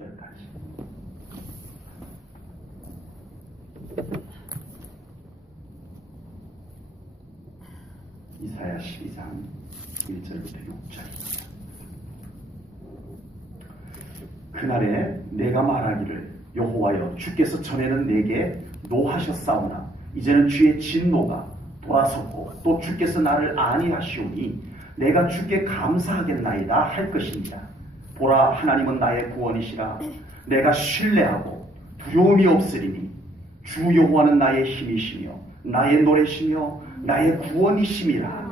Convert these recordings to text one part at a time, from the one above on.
6절까지. 이사야 12장 1절부터 6절입니다. 그날에 내가 말하기를 여호와여 주께서 전에는 내게 노하셨사오나 이제는 주의 진노가 돌아섰고 또 주께서 나를 아니하시오니 내가 주께 감사하겠나이다 할 것입니다. 보라 하나님은 나의 구원이시라. 내가 신뢰하고 두려움이 없으리니 주 여호와는 나의 힘이시며 나의 노래시며 나의 구원이심이라.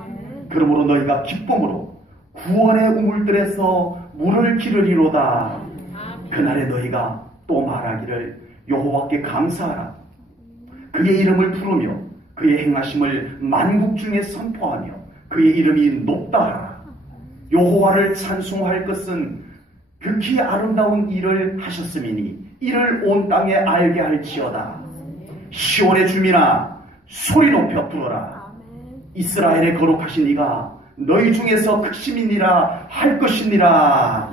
그러므로 너희가 기쁨으로 구원의 우물들에서 물을 기르리로다. 그날에 너희가 또 말하기를 여호와께 감사하라. 그의 이름을 부르며 그의 행하심을 만국 중에 선포하며 그의 이름이 높다 하라. 여호와를 찬송할 것은 극히 아름다운 일을 하셨음이니 이를 온 땅에 알게 할지어다. 시온의 주민아 소리 높여 부르라. 이스라엘의 거룩하신 이가 너희 중에서 극심이니라 할 것이니라.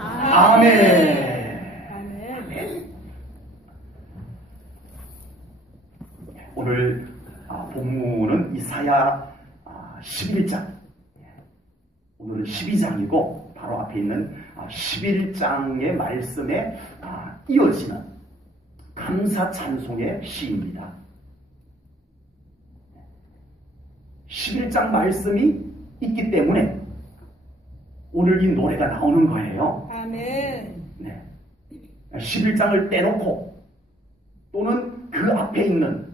아멘. 오늘 본문은 이사야 11장, 오늘은 12장이고 바로 앞에 있는 11장의 말씀에 이어지는 감사 찬송의 시입니다. 11장 말씀이 있기 때문에 오늘 이 노래가 나오는 거예요. 아멘. 네. 11장을 떼놓고 또는 그 앞에 있는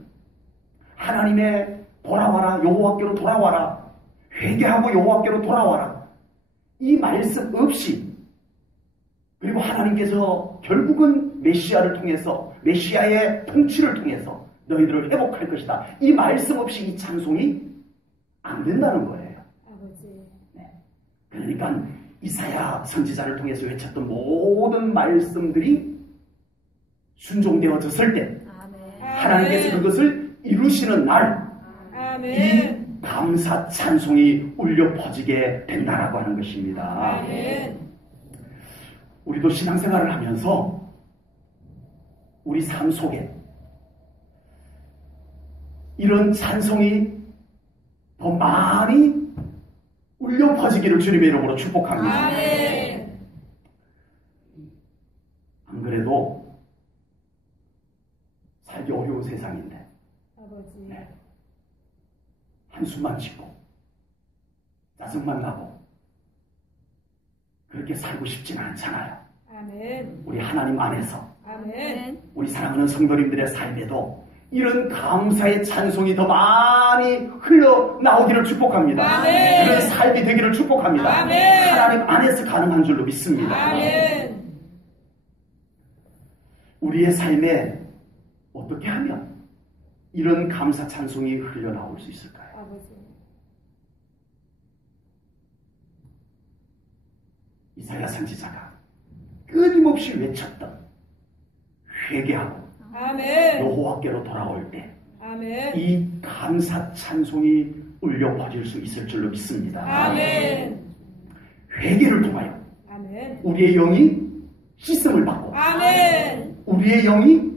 하나님의 돌아와라, 여호와께로 돌아와라, 회개하고 여호와께로 돌아와라, 이 말씀 없이, 그리고 하나님께서 결국은 메시아를 통해서, 메시아의 통치를 통해서 너희들을 회복할 것이다, 이 말씀 없이 이 찬송이 안 된다는 거예요. 아버지. 네. 그러니까 이사야 선지자를 통해서 외쳤던 모든 말씀들이 순종되어졌을 때 하나님께서 그것을 이루시는 날, 이 감사 찬송이 울려 퍼지게 된다라고 하는 것입니다. 아멘. 우리도 신앙생활을 하면서 우리 삶 속에 이런 찬송이 더 많이 울려 퍼지기를 주님의 이름으로 축복합니다. 아멘. 안 그래도 살기 어려운 세상인데 아버지. 네. 한숨만 쉬고 짜증만 나고 그렇게 살고 싶지는 않잖아요. 아멘. 우리 하나님 안에서 아멘. 우리 사랑하는 성도님들의 삶에도 이런 감사의 찬송이 더 많이 흘러나오기를 축복합니다. 아멘. 그런 삶이 되기를 축복합니다. 아멘. 하나님 안에서 가능한 줄로 믿습니다. 아멘. 우리의 삶에 어떻게 하면 이런 감사 찬송이 흘러나올 수 있을까요? 아버지. 이사야 선지자가 끊임없이 외쳤던 회개하고 아멘. 여호와께로 돌아올 때 아멘. 이 감사 찬송이 울려 퍼질 수 있을 줄로 믿습니다. 아멘. 회개를 통하여 아멘. 우리의 영이 씻음을 받고 아멘. 우리의 영이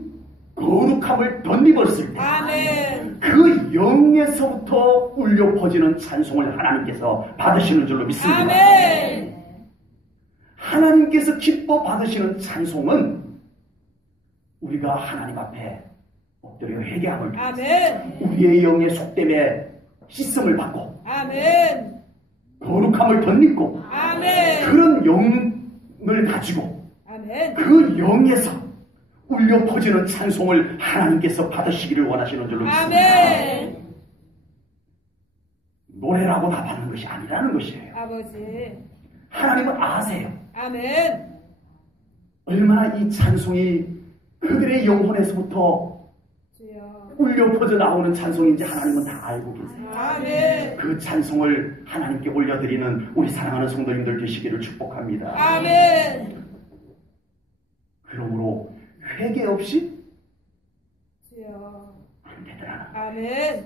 거룩함을 덧입었을 때 아멘. 그 영에서부터 울려 퍼지는 찬송을 하나님께서 받으시는 줄로 믿습니다. 아멘. 하나님께서 기뻐 받으시는 찬송은 우리가 하나님 앞에 엎드려 회개함을 통해서 아멘. 우리의 영의 속됨에 씻음을 받고 아멘. 거룩함을 덧입고 아멘. 그런 영을 가지고 아멘. 그 영에서 울려 퍼지는 찬송을 하나님께서 받으시기를 원하시는 줄로 믿습니다. 아멘. 노래라고 다 받는 것이 아니라는 것이에요. 아버지. 하나님은 아세요. 아멘. 얼마나 이 찬송이 그들의 영혼에서부터 주여. 울려 퍼져 나오는 찬송인지 하나님은 다 알고 계세요. 아멘. 그 찬송을 하나님께 올려드리는 우리 사랑하는 성도님들 되시기를 축복합니다. 아멘. 그러므로 회개 없이 주여. 안 되더라. 아멘.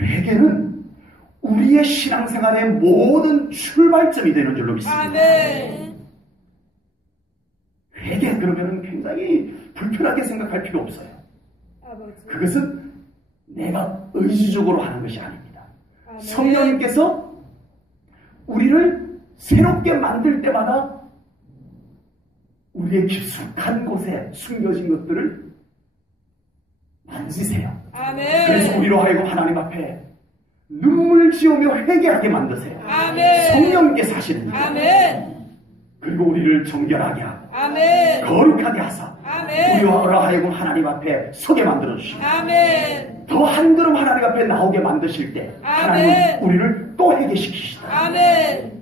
회개는 우리의 신앙생활의 모든 출발점이 되는 줄로 믿습니다. 아멘. 회개 그러면 굉장히 불편하게 생각할 필요 없어요. 아버지. 그것은 내가 의지적으로 하는 것이 아닙니다. 아멘. 성령님께서 우리를 새롭게 만들 때마다 우리의 깊숙한 곳에 숨겨진 것들을 만지세요. 아멘. 그래서 우리로 하여금 하나님 앞에 눈물 지으며 회개하게 만드세요. 아멘. 성령님께서 하시는 일. 아멘. 그리고 우리를 정결하게 하고 아멘. 거룩하게 하사 아멘. 우리와 하여금 하나님 앞에 서게 만들어 주시고 아멘. 더 한 걸음 하나님 앞에 나오게 만드실 때 하나님은 아멘. 우리를 또 회개시키시다. 아멘.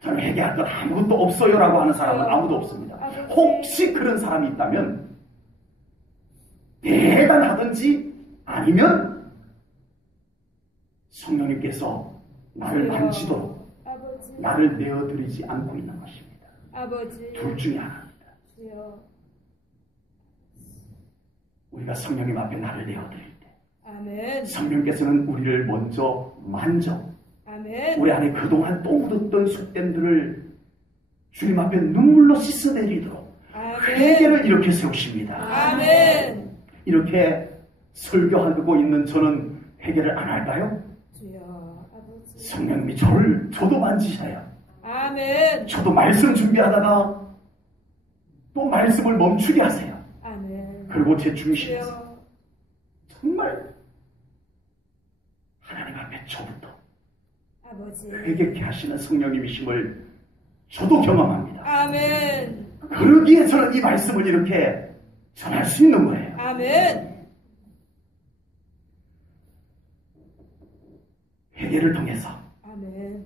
저는 회개할 것 아무것도 없어요라고 하는 사람은 아무도 없습니다. 혹시 그런 사람이 있다면 대단하든지 아니면 성령님께서 나를 만지도록 아버지. 나를 내어드리지 않고 있는 것입니다. 아버지. 둘 중에 하나입니다. 주여. 우리가 성령님 앞에 나를 내어드릴 때 아멘. 성령께서는 우리를 먼저 만져 아멘. 우리 안에 그동안 또 묻었던 속됨들을 주님 앞에 눈물로 씻어내리도록 아멘. 회개를 이렇게 세우십니다. 아멘. 이렇게 설교하고 있는 저는 회개를 안 할까요? 주여. 아버지. 성령님이 저도 만지셔요. 아멘. 저도 말씀 준비하다가 또 말씀을 멈추게 하세요. 아멘. 그리고 제 중심에서 주여. 정말 하나님 앞에 저부터 아버지. 회개케 하시는 성령님이심을 저도 경험합니다. 아멘. 그러기에 저는 이 말씀을 이렇게 전할 수 있는 거예요. 아멘. 회개를 통해서 아멘.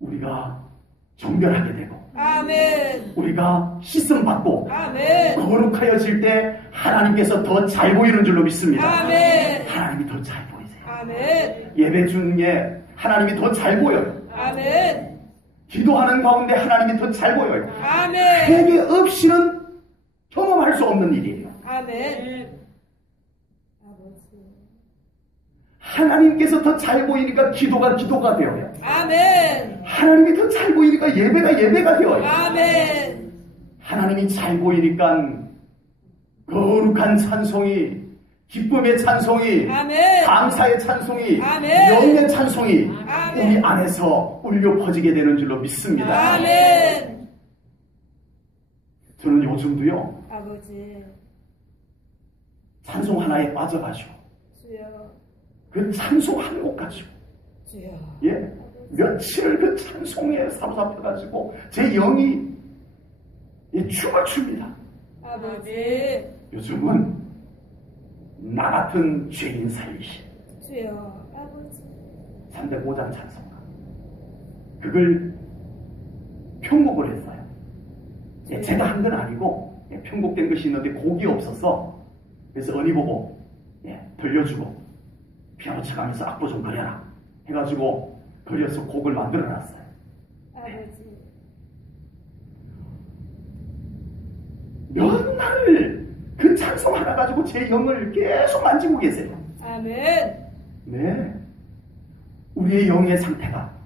우리가 정결하게 되고 아멘. 우리가 씻음받고 아멘. 거룩하여질 때 하나님께서 더 잘 보이는 줄로 믿습니다. 아멘. 하나님이 더 잘 보이세요. 아멘. 예배 중에 하나님이 더 잘 보여요. 아멘. 기도하는 가운데 하나님이 더 잘 보여요. 아멘. 회개 없이는 경험할 수 없는 일이에요. 아멘. 아버지. 하나님께서 더 잘 보이니까 기도가 되어요. 아멘. 하나님이 더 잘 보이니까 예배가 되어요. 아멘. 하나님이 잘 보이니까 거룩한 찬송이, 기쁨의 찬송이, 아멘. 감사의 찬송이, 아멘. 영의 찬송이 아멘. 우리 안에서 울려 퍼지게 되는 줄로 믿습니다. 아멘. 저는 요즘도요 아버지. 찬송 하나에 빠져가지고 주여. 그 찬송 한 곡 가지고 주여. 며칠을 그 찬송에 사로잡혀가지고 제 영이 춤을 춥니다. 아버지. 요즘은 나 같은 죄인 살리신 주여. 아버지. 3대 5장 찬송가 그걸 편곡을 했어요. 제가 한 건 아니고 편곡된 것이 있는데 곡이 없어서 그래서 은희 보고 들려주고 피아노 쳐가면서 악보 좀 그려라 해가지고 그려서 곡을 만들어놨어요. 아버지. 몇 날 그 찬송 하나 가지고 제 영을 계속 만지고 계세요. 아멘. 네, 우리의 영의 상태가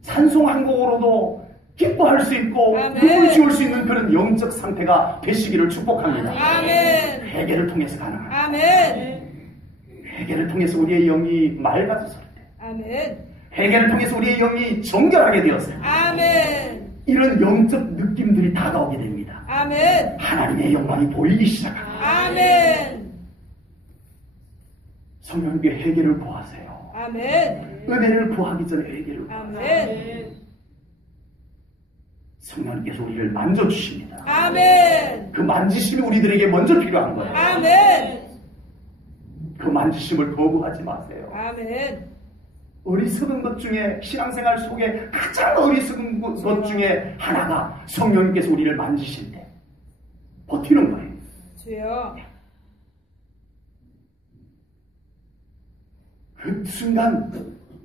찬송 한 곡으로도 기뻐할 수 있고 아멘. 눈물 지을 수 있는 그런 영적 상태가 되시기를 축복합니다. 아멘. 회개를 통해서 가능합니다. 아멘. 회개를 통해서 우리의 영이 맑아졌을 때, 아멘. 회개를 통해서 우리의 영이 정결하게 되었어요. 아멘. 이런 영적 느낌들이 다가오게 됩니다. 아멘. 하나님의 영광이 보이기 시작합니다. 아멘. 성령님께 회개를 구하세요. 아멘. 은혜를 구하기 전에 회개를 구하세요. 아멘. 성령님께서 우리를 만져주십니다. 아멘. 그 만지심이 우리들에게 먼저 필요한 거예요. 아멘. 그 만지심을 거부하지 마세요. 아멘. 어리석은 것 중에 신앙생활 속에 가장 어리석은 것 중에 하나가 성령님께서 우리를 만지실 때 버티는 거예요. 주여. 그 순간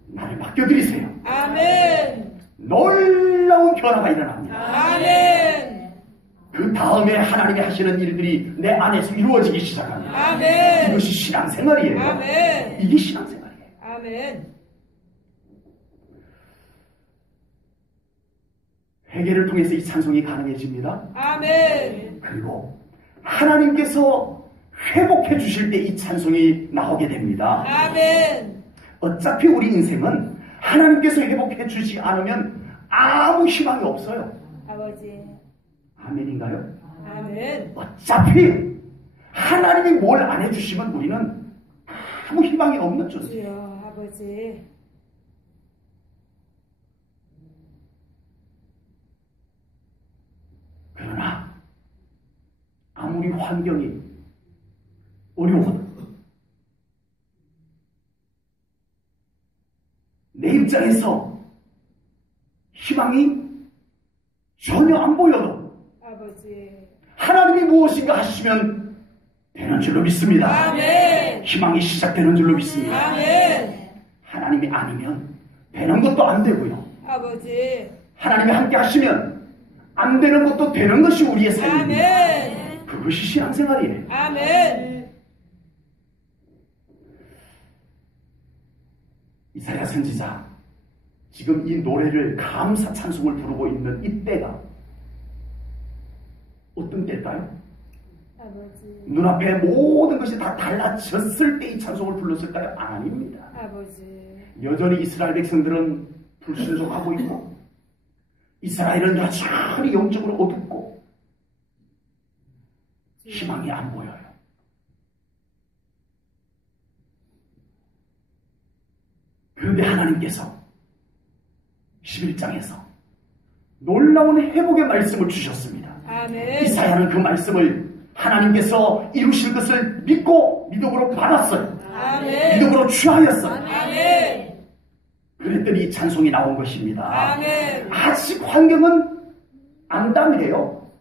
나를 맡겨드리세요. 아멘. 놀라운 변화가 일어납니다. 아멘. 그 다음에 하나님이 하시는 일들이 내 안에서 이루어지기 시작합니다. 아멘. 이것이 신앙생활이에요. 아멘. 이게 신앙생활이에요. 아멘. 회개를 통해서 이 찬송이 가능해집니다. 아멘. 그리고 하나님께서 회복해 주실 때 이 찬송이 나오게 됩니다. 아멘. 어차피 우리 인생은 하나님께서 회복해 주지 않으면 아무 희망이 없어요. 아버지. 아멘인가요? 아멘. 어차피 하나님이 뭘 안 해주시면 우리는 아무 희망이 없는 존재예요. 주여 아버지. 그러나 아무리 환경이 어려워도 내 입장에서 희망이 전혀 안 보여도 아버지. 하나님이 무엇인가 하시면 되는 줄로 믿습니다. 아멘. 희망이 시작되는 줄로 믿습니다. 아멘. 하나님이 아니면 되는 것도 안 되고요. 아버지. 하나님이 함께 하시면 안 되는 것도 되는 것이 우리의 삶입니다. 아멘. 그것이 신앙생활이에요. 아멘. 이사야 선지자, 지금 이 노래를 감사 찬송을 부르고 있는 이때가 어떤 때일까요? 아버지. 눈앞에 모든 것이 다 달라졌을 때 이 찬송을 불렀을까요? 아닙니다. 아버지. 여전히 이스라엘 백성들은 불순종하고 있고 이스라엘은 여전히 영적으로 어둡고 희망이 안 보여요. 그런데 하나님께서 11장에서 놀라운 회복의 말씀을 주셨습니다. 아멘. 이사야는 그 말씀을 하나님께서 이루실 것을 믿고 믿음으로 받았어요. 아멘. 믿음으로 취하였어요. 아멘. 그랬더니 이 찬송이 나온 것입니다. 아멘. 아직 환경은 암담해요.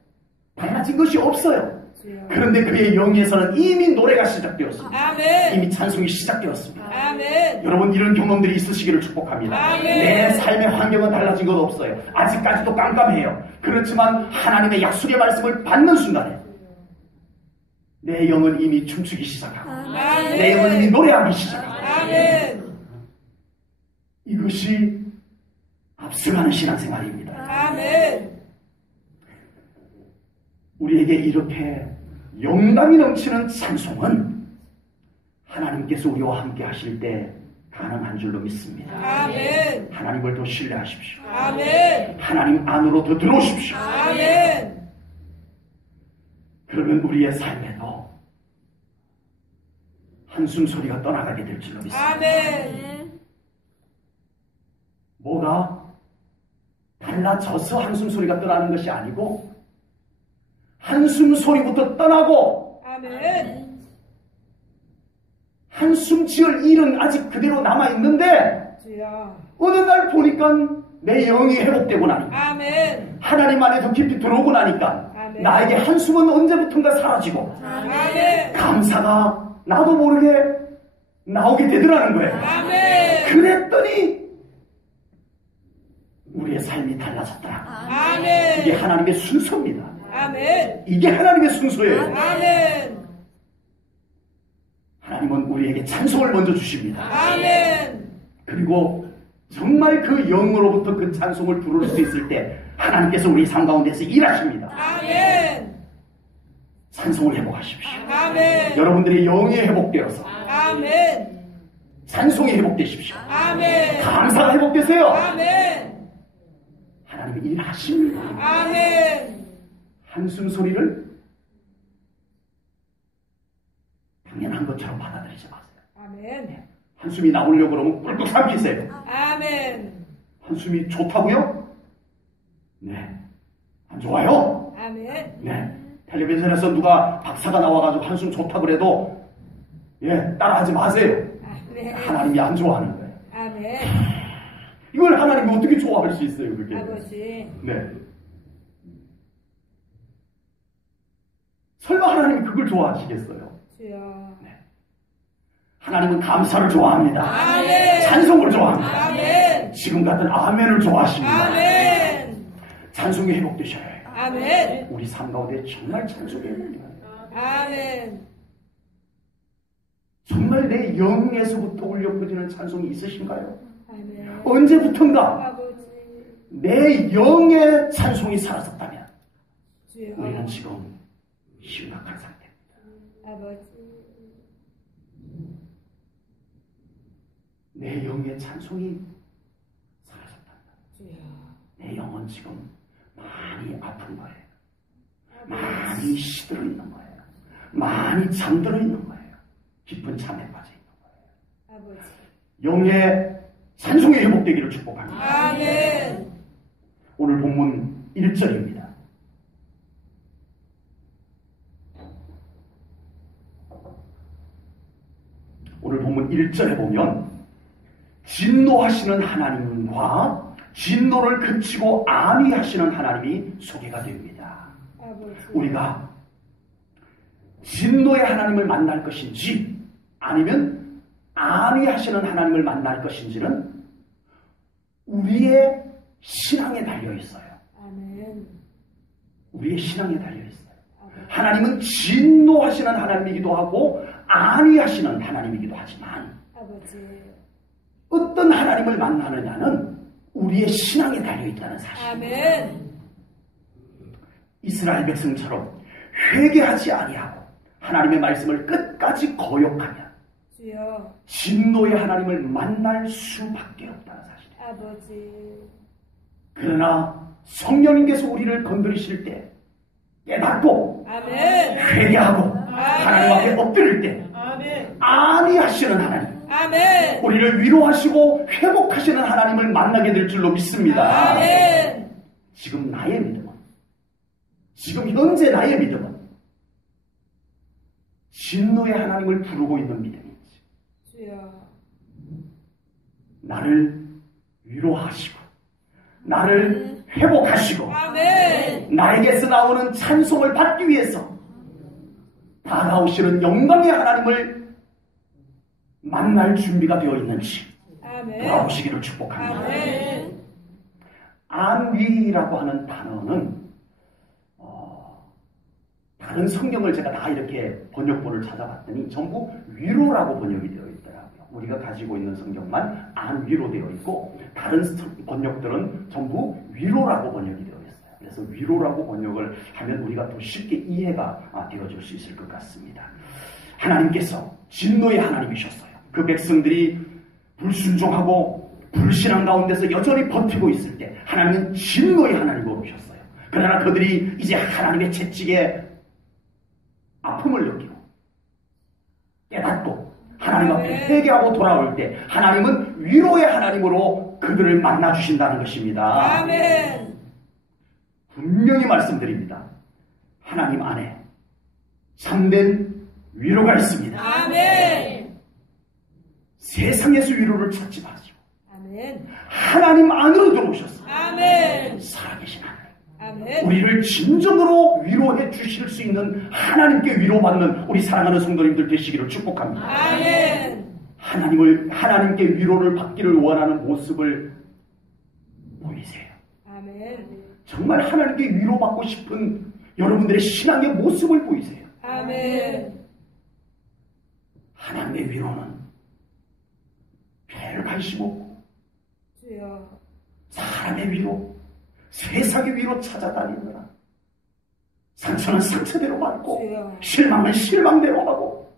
달라진 것이 없어요. 주여. 그런데 그의 영에서는 이미 노래가 시작되었습니다. 아멘. 이미 찬송이 시작되었습니다. 아멘. 여러분 이런 경험들이 있으시기를 축복합니다. 아멘. 내 삶의 환경은 달라진 것 없어요. 아직까지도 깜깜해요. 그렇지만 하나님의 약속의 말씀을 받는 순간에 내 영은 이미 춤추기 시작하고 아멘. 내 영은 이미 노래하기 시작하고 아멘. 이것이 앞서가는 신앙생활입니다. 아멘. 우리에게 이렇게 영감이 넘치는 찬송은 하나님께서 우리와 함께 하실 때 가능한 줄로 믿습니다. 아멘. 하나님을 더 신뢰하십시오. 아멘. 하나님 안으로 더 들어오십시오. 아멘. 그러면 우리의 삶에도 한숨 소리가 떠나가게 될 줄로 믿습니다. 아멘. 뭐가 달라져서 한숨 소리가 떠나는 것이 아니고 한숨 소리부터 떠나고 아멘. 한숨 지을 일은 아직 그대로 남아있는데 주여. 어느 날 보니까 내 영이 회복되고 나니까 아멘. 하나님 안에 더 깊이 들어오고 나니까 아멘. 나에게 한숨은 언제부턴가 사라지고 아멘. 감사가 나도 모르게 나오게 되더라는 거예요. 아멘. 그랬더니 우리의 삶이 달라졌더라. 이게 아멘. 하나님의 순서입니다. 아멘. 이게 하나님의 순서예요. 아멘. 하나님은 우리에게 찬송을 먼저 주십니다. 아멘. 그리고 정말 그 영으로부터 그 찬송을 부를 수 있을 때 하나님께서 우리 삶 가운데서 일하십니다. 아멘. 찬송을 회복하십시오. 아멘. 여러분들의 영이 회복되어서 아멘. 찬송이 회복되십시오. 아멘. 감사가 회복되세요. 아멘. 하나님이 일하십니다. 아멘. 한숨 소리를 당연한 것처럼 받아들이지 마세요. 아멘. 한숨이 나오려고 그러면 꿀꿀 삼키세요. 아멘. 한숨이 좋다고요? 네. 안 좋아요? 아멘. 네. 텔레비전에서 누가 박사가 나와가지고 한숨 좋다 그래도 따라하지 마세요. 아멘. 하나님이 안 좋아하는 거예요. 아멘. 이걸 하나님이 어떻게 좋아할 수 있어요, 그게? 아버지. 네. 설마 하나님이 그걸 좋아하시겠어요? 주여. 하나님은 감사를 좋아합니다. 아멘. 찬송을 좋아합니다. 아멘. 지금 같은 아멘을 좋아하십니다. 아멘. 찬송이 회복되셔야 해요. 아멘. 우리 삶 가운데 정말 찬송이 회복돼요. 아멘. 정말 내 영에서부터 울려 퍼지는 찬송이 있으신가요? 아멘. 언제부턴가 아버지. 내 영의 찬송이 사라졌다면 주여. 우리는 지금 심각한 상태입니다. 아버지. 내 영의 찬송이 사라졌단다. 주여. 내 영은 지금 많이 아픈 거예요. 많이 시들어 있는 거예요. 많이 잠들어 있는 거예요. 깊은 잠에 빠져 있는 거예요. 아버지. 영의 찬송이 회복되기를 축복합니다. 아멘. 오늘 본문 1절입니다. 오늘 본문 1절에 보면 진노하시는 하나님과 진노를 그치고 안위하시는 하나님이 소개가 됩니다. 아버지. 우리가 진노의 하나님을 만날 것인지 아니면 안위하시는 하나님을 만날 것인지는 우리의 신앙에 달려 있어요. 아멘. 우리의 신앙에 달려 있어요. 아버지. 하나님은 진노하시는 하나님이기도 하고 안위하시는 하나님이기도 하지만 아버지. 어떤 하나님을 만나느냐는 우리의 신앙에 달려 있다는 사실입니다. 아멘. 이스라엘 백성처럼 회개하지 아니하고 하나님의 말씀을 끝까지 거역하면 주여. 진노의 하나님을 만날 수밖에 없다는 사실이에요. 아버지. 그러나 성령님께서 우리를 건드리실 때 깨닫고 아멘. 회개하고 하나님 앞에 엎드릴 때 아멘. 안위하시는 하나님, 아멘. 우리를 위로하시고 회복하시는 하나님을 만나게 될 줄로 믿습니다. 아멘. 지금 나의 믿음은, 지금 현재 나의 믿음은 진노의 하나님을 부르고 있는 믿음인지, 주여. 나를 위로하시고 나를 회복하시고 아멘. 나에게서 나오는 찬송을 받기 위해서 다가오시는 영광의 하나님을 만날 준비가 되어 있는지 아멘. 돌아오시기를 축복합니다. 아멘. 안위라고 하는 단어는 다른 성경을 제가 다 이렇게 번역본을 찾아봤더니 전부 위로라고 번역이 되어 있더라고요. 우리가 가지고 있는 성경만 안위로 되어 있고 다른 번역들은 전부 위로라고 번역이 되어 있어요. 그래서 위로라고 번역을 하면 우리가 더 쉽게 이해가 되어질 수 있을 것 같습니다. 하나님께서 진노의 하나님이셨어요. 그 백성들이 불순종하고 불신앙 가운데서 여전히 버티고 있을 때 하나님은 진노의 하나님으로 오셨어요. 그러나 그들이 이제 하나님의 채찍에 아픔을 느끼고 깨닫고 하나님 앞에 회개하고 돌아올 때 하나님은 위로의 하나님으로 그들을 만나주신다는 것입니다. 아멘. 분명히 말씀드립니다. 하나님 안에 참된 위로가 있습니다. 아멘. 세상에서 위로를 찾지 마시고 아멘. 하나님 안으로 들어오셨어요. 아멘. 살아계신 하나님, 아멘. 우리를 진정으로 위로해 주실 수 있는 하나님께 위로받는 우리 사랑하는 성도님들 되시기를 축복합니다. 아멘. 하나님께 위로를 받기를 원하는 모습을 보이세요. 아멘. 정말 하나님께 위로받고 싶은 여러분들의 신앙의 모습을 보이세요. 아멘. 하나님의 위로는 별 관심 없고 주여. 사람의 위로, 세상의 위로 찾아다니느라 상처는 상처대로 받고 주여. 실망은 실망대로 하고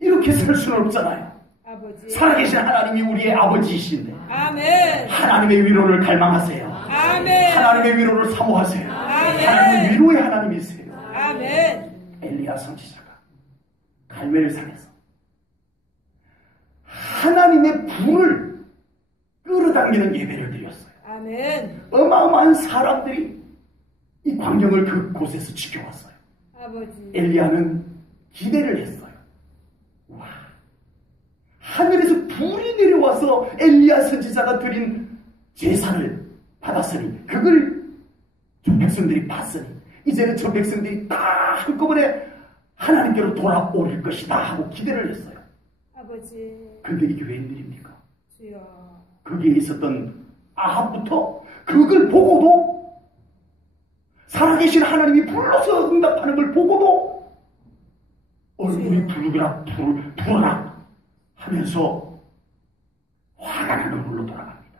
이렇게 살 수는 없잖아요. 아버지. 살아계신 하나님이 우리의 아버지이신데 아멘. 하나님의 위로를 갈망하세요. 아멘. 하나님의 위로를 사모하세요. 아멘. 하나님의 위로의 하나님이세요. 아멘. 엘리야 선지자가 갈멜산에서 하나님의 불을 끌어당기는 예배를 드렸어요. 아멘. 어마어마한 사람들이 이 광경을 그곳에서 지켜왔어요. 아버지. 엘리야는 기대를 했어요. 와, 하늘에서 불이 내려와서 엘리야 선지자가 드린 제사를 받았으니 그걸 저 백성들이 봤으니 이제는 저 백성들이 다 한꺼번에 하나님께로 돌아올 것이다 하고 기대를 했어요. 아버지. 근데 이게 웬일입니까? 주여. 거기에 있었던 아합부터 그걸 보고도 살아계신 하나님이 불러서 응답하는 걸 보고도 얼굴이 불어라 하면서 화가 나는 얼굴로 돌아갑니다.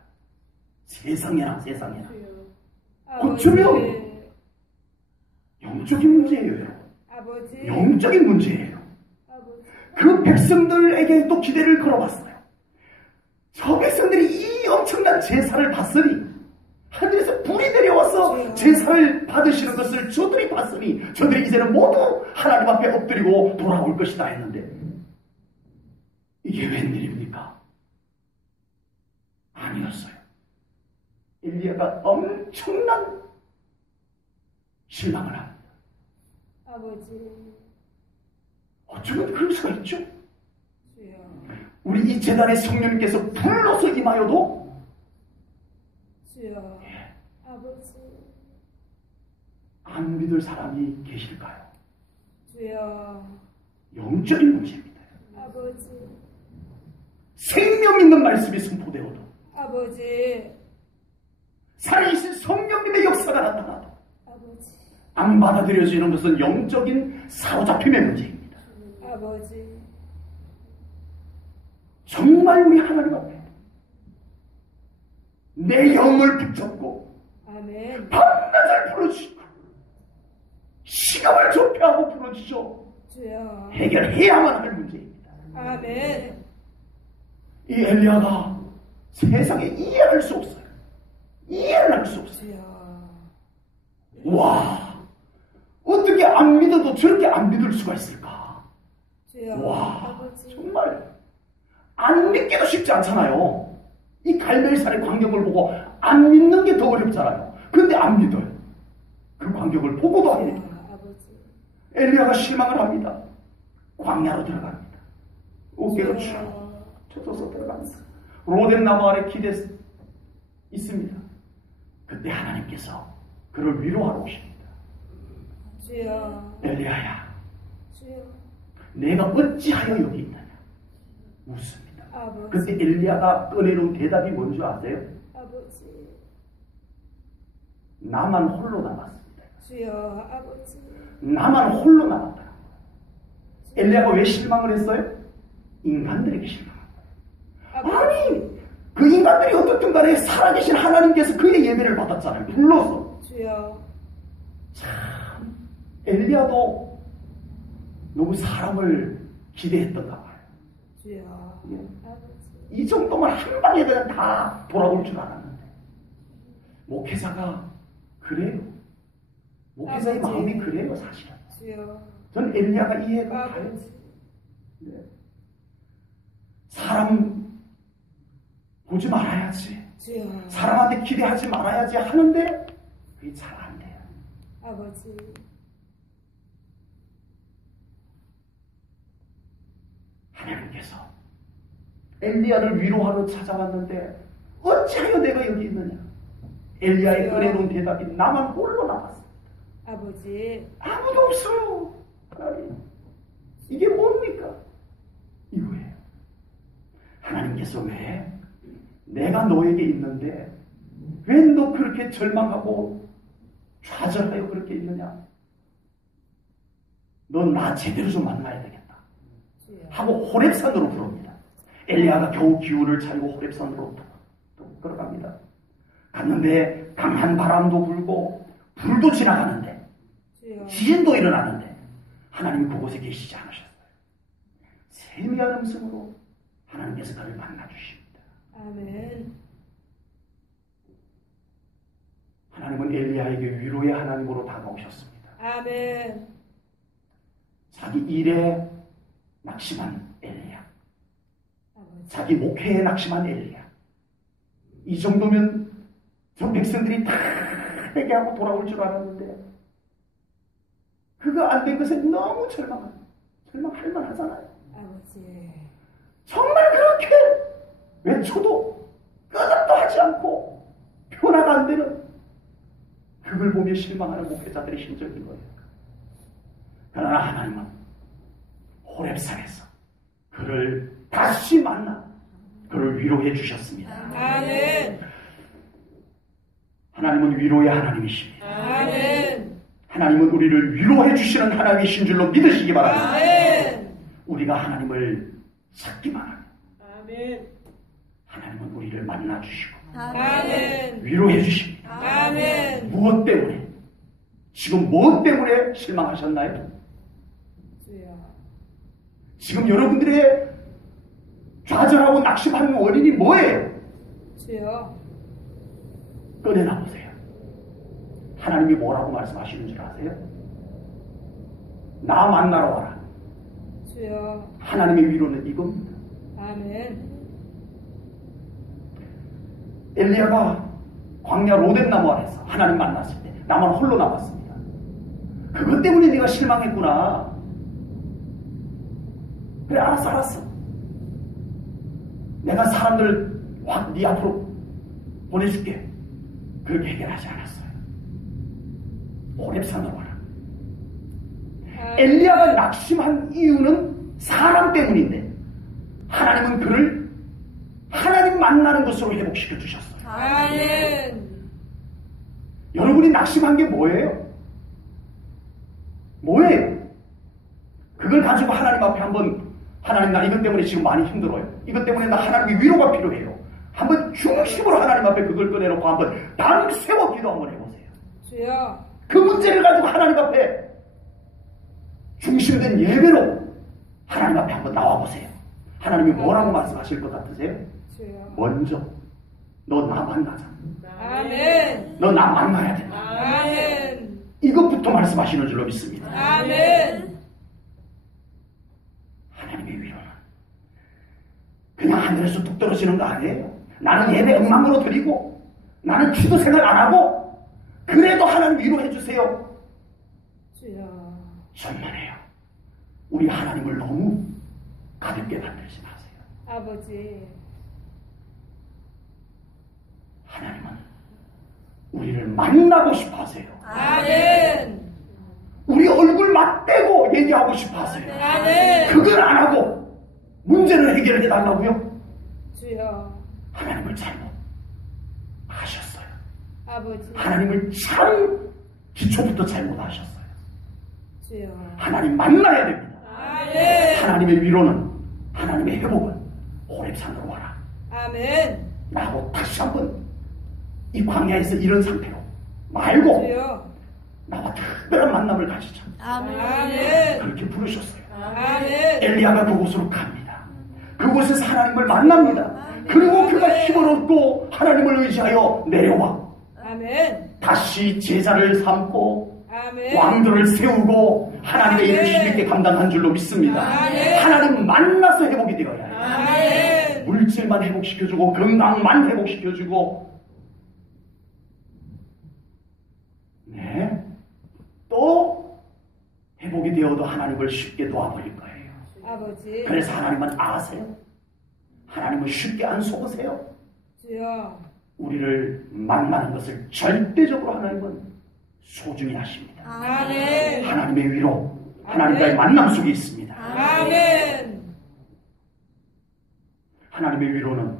세상에나 세상에나. 주여. 어쩌면 아버지. 영적인 문제예요. 여러분. 아버지. 영적인 문제예요. 아버지. 그 백성들에게 또 기대를 걸어봤어요. 저 백성들이 이 엄청난 제사를 봤으니, 하늘에서 불이 내려와서 제사를 받으시는 것을 저들이 봤으니 저들이 이제는 모두 하나님 앞에 엎드리고 돌아올 것이다 했는데, 이게 웬일입니까? 아니었어요. 엘리야가 엄청난 실망을 합니다. 아버지. 어쩌면 그럴 수가 있죠. 주여. 우리 이 재단의 성령님께서 불러서 임하여도 주여. 아버지. 안 믿을 사람이 계실까요? 주여. 영적인 문제입니다. 아버지. 생명 있는 말씀이 선포되어도, 아버지. 살아계신 성령님의 역사가 나타나도 아버지. 안 받아들여지는 것은 영적인 사로잡힘의 문제입니다. 아버지. 정말 우리 하나님 앞에 내 영을 붙잡고 아멘. 밤낮을 부르시고 시간을 좁혀하고 부르짖어 주여. 해결해야만 할 문제입니다. 아멘. 이 엘리야가 세상에 이해할 수 없어요. 이해를 할 수 없어요. 주여. 와, 어떻게 안 믿어도 저렇게 안 믿을 수가 있을까? 주여. 와, 아버지. 정말 안 믿기도 쉽지 않잖아요. 이 갈멜산의 광경을 보고 안 믿는 게 더 어렵잖아요. 그런데 안 믿어요. 그 광경을 보고도 안 믿어요. 아버지. 엘리야가 실망을 합니다. 광야로 들어갑니다. 어깨가 쭉 쳐져서 들어갑니다. 로뎀 나무 아래 기대 있습니다. 그때 하나님께서 그를 위로하러 오십니다. 주여. 엘리야야, 주여. 내가 어찌하여 여기 있느냐 묻습니다. 아버지. 그때 엘리야가 꺼내놓은 대답이 뭔지 아세요? 아버지. 나만 홀로 남았습니다. 주여. 아버지. 나만 홀로 남았다. 엘리야가 왜 실망을 했어요? 인간들에게 실망한 거예요. 아니, 그 인간들이 어떻든 간에 살아계신 하나님께서 그의 예배를 받았잖아요. 불러서. 주여. 참, 엘리야도 너무 사람을 기대했던가 봐요. 주여. 예. 아버지. 이 정도면 한 방에 그냥 다 돌아올 줄 알았는데, 목회자가 그래요. 목회자의 아버지. 마음이 그래요, 사실은. 주여. 전 엘리야가 이해가 가요. 아버지. 네. 사람 보지 말아야지, 주여. 사람한테 기대하지 말아야지 하는데 그게 잘 안 돼요. 아버지. 하나님께서 엘리야를 위로하러 찾아왔는데 어찌하여 내가 여기 있느냐? 엘리야의 꺼내놓은 대답이 나만 홀로 남았습니다. 아버지. 아무도 없어요. 하나님, 이게 뭡니까? 이거예요. 하나님께서 왜 내가 너에게 있는데 왜 너 그렇게 절망하고 좌절하여 그렇게 있느냐? 넌 나 제대로 좀 만나야 되겠다 하고 호렙산으로 부릅니다. 엘리야가 겨우 기운을 차리고 호렙산으로 또 걸어갑니다. 갔는데 강한 바람도 불고 불도 지나가는데 주여. 지진도 일어나는데 하나님이 그곳에 계시지 않으셨어요. 세미한 음성으로 하나님께서 그를 만나주십니다. 아멘. 하나님은 엘리야에게 위로의 하나님으로 다가오셨습니다. 아멘. 자기 일에 낙심한 엘리야, 아버지. 자기 목회에 낙심한 엘리야. 이 정도면 저 백성들이 다 회개하고 돌아올 줄 알았는데 그거 안 된 것에 너무 절망할 만하잖아요. 아버지. 정말 그렇게 외쳐도 끄덕도 하지 않고 변화가 안 되는 그걸 보며 실망하는 목회자들의 심정인 거예요. 그러나 하나님은 호렙산에서 그를 다시 만나 그를 위로해 주셨습니다. 아멘. 하나님은 위로의 하나님이십니다. 아멘. 하나님은 우리를 위로해 주시는 하나님이신 줄로 믿으시기 바랍니다. 아멘. 우리가 하나님을 찾기만 하면 아멘. 하나님은 우리를 만나 주시고 아멘. 위로해 주십니다. 아멘. 무엇 때문에? 지금 무엇 때문에 실망하셨나요? 주여. 지금 여러분들의 좌절하고 낙심하는 원인이 뭐예요? 주여. 꺼내놔보세요. 하나님이 뭐라고 말씀하시는 줄 아세요? 나 만나러 와라. 주여. 하나님의 위로는 이겁니다. 아멘. 엘리야가 광야 로뎀나무 아래서 하나님 만났을 때 나만 홀로 남았습니다. 그것 때문에 네가 실망했구나. 그래, 알았어. 내가 사람들 확 네 앞으로 보내줄게. 그렇게 해결하지 않았어요. 호렙산으로 와라. 엘리야가 낙심한 이유는 사람 때문인데 하나님은 그를 하나님 만나는 것으로 회복시켜 주셨어요. 아멘. 여러분이 낙심한 게 뭐예요? 뭐예요? 그걸 가지고 하나님 앞에 한번, 하나님 나 이것 때문에 지금 많이 힘들어요. 이것 때문에 나 하나님의 위로가 필요해요. 한번 중심으로 하나님 앞에 그걸 꺼내놓고 한번 밤새워 기도 한번 해보세요. 주여. 그 문제를 가지고 하나님 앞에 중심된 예배로 하나님 앞에 한번 나와보세요. 하나님이 뭐라고 말씀하실 것 같으세요? 주여. 먼저 너 나 만나자. 아멘. 너 나 만나야 된다. 아멘. 이것부터 말씀하시는 줄로 믿습니다. 아멘. 하나님의 위로는 그냥 하늘에서 뚝 떨어지는 거 아니에요. 나는 예배 엉망으로 드리고 나는 기도 생활 안 하고 그래도 하나님 위로해 주세요. 주여. 천만에요. 우리 하나님을 너무 가볍게 만들지 마세요. 아버지. 하나님은 우리를 만나고 싶어 하세요. 아멘. 우리 얼굴 맞대고 얘기하고 싶어 하세요. 아멘. 그걸 안 하고 문제를 해결해 달라고요? 주여. 하나님을 잘못 하셨어요. 아버지. 하나님을 참 기초부터 잘못하셨어요. 주여. 하나님 만나야 됩니다. 아멘. 하나님의 위로는, 하나님의 회복은 호렙산으로 와라. 아멘. 나하고 다시 한번 이 광야에서 이런 상태로 말고 주여. 나와 특별한 만남을 가지자. 아멘. 그렇게 부르셨어요. 아멘. 엘리야가 그곳으로 갑니다. 그곳에서 하나님을 만납니다. 그리고 그가 힘을 얻고 하나님을 의지하여 내려와 아멘. 다시 제자를 삼고 아멘. 왕들을 세우고 하나님의 일을 힘있게 감당한 줄로 믿습니다. 아멘. 하나님 만나서 회복이 되어야 해요. 아멘. 물질만 회복시켜주고 건강만 회복시켜주고 네, 또 회복이 되어도 하나님을 쉽게 놓아버릴 거예요. 아버지. 그래서 하나님은 아세요. 하나님은 쉽게 안 속으세요. 주여. 우리를 만나는 것을 절대적으로 하나님은 소중히 하십니다. 아멘. 하나님의 위로, 하나님과의 만남 속에 있습니다. 아멘. 하나님의 위로는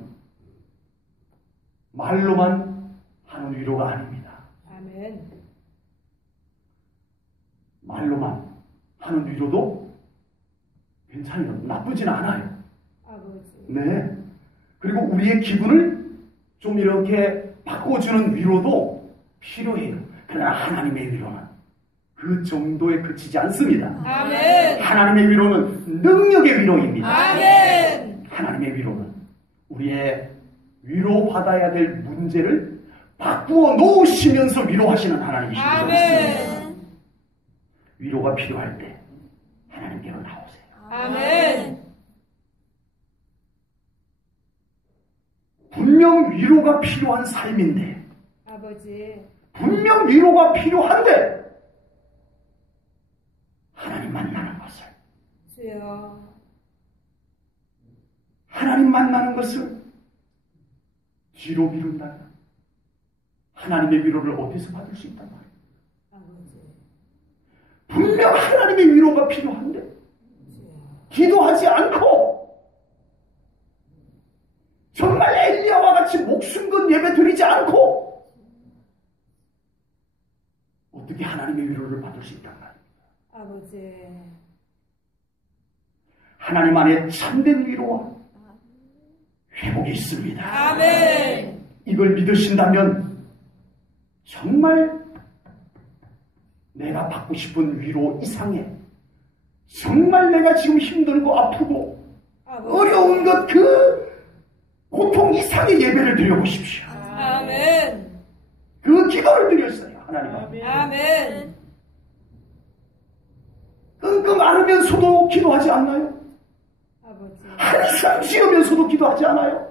말로만 하는 위로가 아닙니다. 아멘. 말로만 하는 위로도 괜찮아요. 나쁘진 않아요. 아버지. 네. 그리고 우리의 기분을 좀 이렇게 바꿔주는 위로도 필요해요. 그러나 하나님의 위로는 그 정도에 그치지 않습니다. 아멘. 하나님의 위로는 능력의 위로입니다. 아멘. 하나님의 위로는 우리의 위로받아야 될 문제를 바꾸어 놓으시면서 위로하시는 하나님이십니다. 아멘. 위로가 필요할 때 하나님께로 나오세요. 아멘. 분명 위로가 필요한 삶인데 아버지. 분명 위로가 필요한데 하나님 만나는 것을 주여. 하나님 만나는 것을 뒤로 미룬다. 하나님의 위로를 어디서 받을 수 있단 말이에요. 아버지. 분명 하나님의 위로가 필요한데 기도하지 않고 정말 엘리야와 같이 목숨 건 예배 드리지 않고 어떻게 하나님의 위로를 받을 수 있단 말이에요. 아버지. 하나님 안에 참된 위로와 회복이 있습니다. 아멘. 이걸 믿으신다면 정말 내가 받고 싶은 위로 이상의 정말 내가 지금 힘들고 아프고 어려운 것 그 고통 이상의 예배를 드려보십시오. 아멘. 그 기도를 드렸어요. 하나님 앞에. 아멘. 끙끙 앓으면서도 기도하지 않나요? 아버지. 한숨 지으면서도 기도하지 않아요?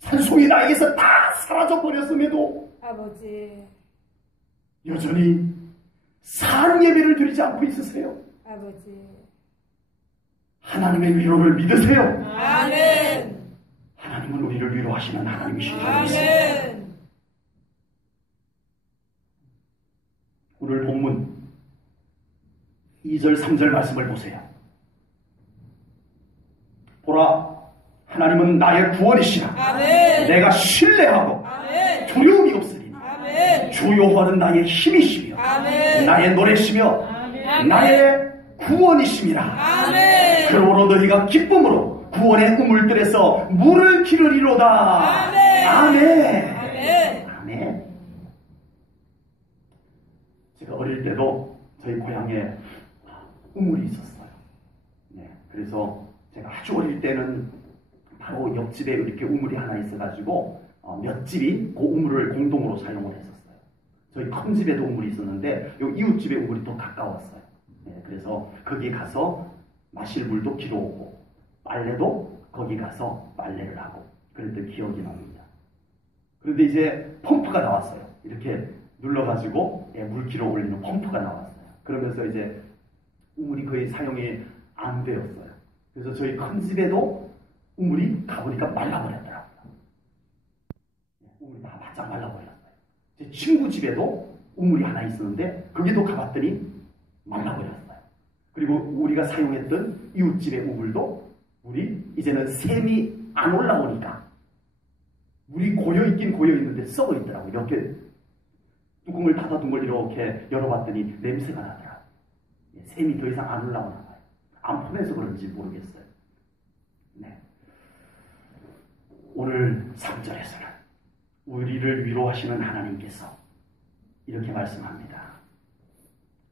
산송이 나에게서 다 사라져버렸음에도 아버지. 여전히 산 예배를 드리지 않고 있으세요. 아버지. 하나님의 위로를 믿으세요. 아멘. 하나님은 우리를 위로하시는 하나님이시죠. 아멘. 오늘 본문 2절 3절 말씀을 보세요. 보라, 하나님은 나의 구원이시라. 아멘. 내가 신뢰하고 아멘. 두려움이 없으리니 아멘. 주 여호와는 나의 힘이시며 아멘. 나의 노래시며 나의 구원이심이라. 아멘. 그러므로 너희가 기쁨으로 구원의 우물들에서 물을 기르리로다. 아멘. 아멘. 아멘. 아멘. 제가 어릴 때도 저희 고향에 우물이 있었어요. 네, 그래서 제가 아주 어릴 때는 바로 옆집에 이렇게 우물이 하나 있어가지고 몇 집이 그 우물을 공동으로 사용을 했었어요. 저희 큰 집에도 우물이 있었는데 요 이웃집에 우물이 더 가까웠어요. 네, 그래서 거기 가서 마실 물도 길어오고 빨래도 거기 가서 빨래를 하고 그랬던 기억이 납니다. 그런데 이제 펌프가 나왔어요. 이렇게 눌러가지고 물 길어 올리는 펌프가 나왔어요. 그러면서 이제 우물이 거의 사용이 안 되었어요. 그래서 저희 큰 집에도 우물이 가보니까 말라버렸더라고요. 우물이 다 바짝 말라버렸어요. 제 친구 집에도 우물이 하나 있었는데 거기도 가봤더니 말라버렸어요. 그리고 우리가 사용했던 이웃집의 우물도 물이 이제는 샘이 안 올라오니까 물이 고여있긴 고여있는데 썩어있더라고요. 이렇게 뚜껑을 닫아둔 걸 이렇게 열어봤더니 냄새가 나더라고요. 샘이 더 이상 안 올라오나 봐요. 안 폰해서 그런지 모르겠어요. 네. 오늘 3절에서는 우리를 위로하시는 하나님께서 이렇게 말씀합니다.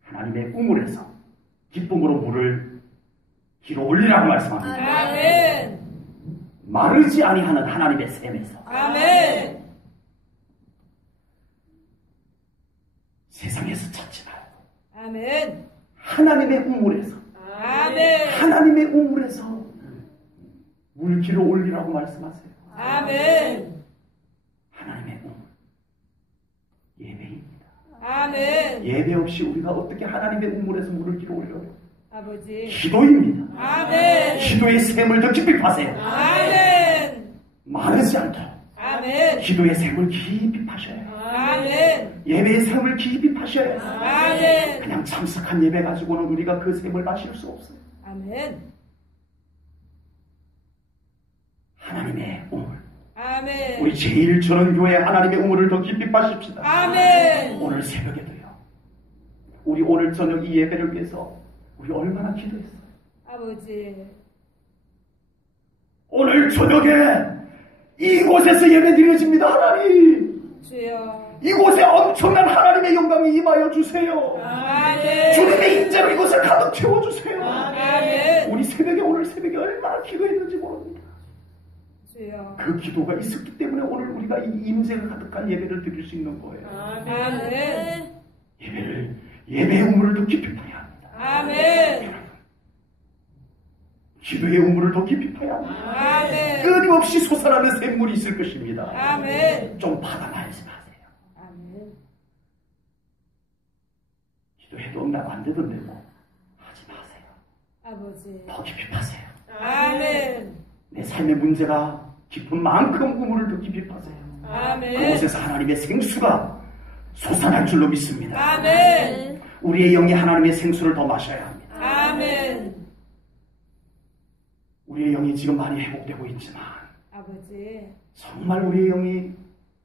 하나님의 우물에서 기쁨으로 물을 길어 올리라고 말씀합니다. 아멘. 마르지 아니하는 하나님의 샘에서 아멘. 세상에서 찾지 말고 아멘. 하나님의 우물에서 아멘. 하나님의 우물에서 물 길어 올리라고 말씀하세요. 아멘. 하나님의 우물 예배입니다. 아멘. 예배 없이 우리가 어떻게 하나님의 우물에서 물을 길어 올려요? 아버지. 기도입니다. 아멘. 기도의 샘을 더 깊이 파세요. 아멘. 마르지 않도록 아멘. 기도의 샘을 깊이 파셔야 해요. 아멘. 예배의 샘을 깊이 파셔야 해요. 아멘. 그냥 참석한 예배 가지고는 우리가 그 샘을 마실 수 없어요. 아멘. 하나님의 우물. 아멘. 우리 제1전원교회 하나님의 우물을 더 깊이 파십시다. 아멘. 오늘 새벽에도요. 우리 오늘 저녁 이 예배를 위해서 우리 얼마나 기도했어요. 아버지. 오늘 저녁에 이곳에서 예배 드려집니다. 하나님. 주여. 이곳에 엄청난 하나님의 영광이 임하여 주세요. 아멘. 주님의 인재로 이곳을 가득 채워주세요. 아멘. 우리 새벽에 오늘 새벽에 얼마나 기도했는지 모릅니다. 주여. 그 기도가 있었기 때문에 오늘 우리가 이 임재가 가득한 예배를 드릴 수 있는 거예요. 아멘. 예배의 우물을 더 깊이 파야 합니다. 아멘. 기도의 우물을 더 깊이 파야 합니다. 아멘. 끊임없이 솟아나는 샘물이 있을 것입니다. 아멘. 좀 받아 말지 마세요. 아멘. 기도해도 응답 안 되던데 뭐 하지 마세요. 아버지. 더 깊이 파세요. 아멘. 내 삶의 문제가 깊은 만큼 우물을 더 깊이 파세요. 아멘. 그곳에서 하나님의 생수가 솟아날 줄로 믿습니다. 아멘. 우리의 영이 하나님의 생수를 더 마셔야 합니다. 아멘. 우리의 영이 지금 많이 회복되고 있지만 아버지. 정말 우리의 영이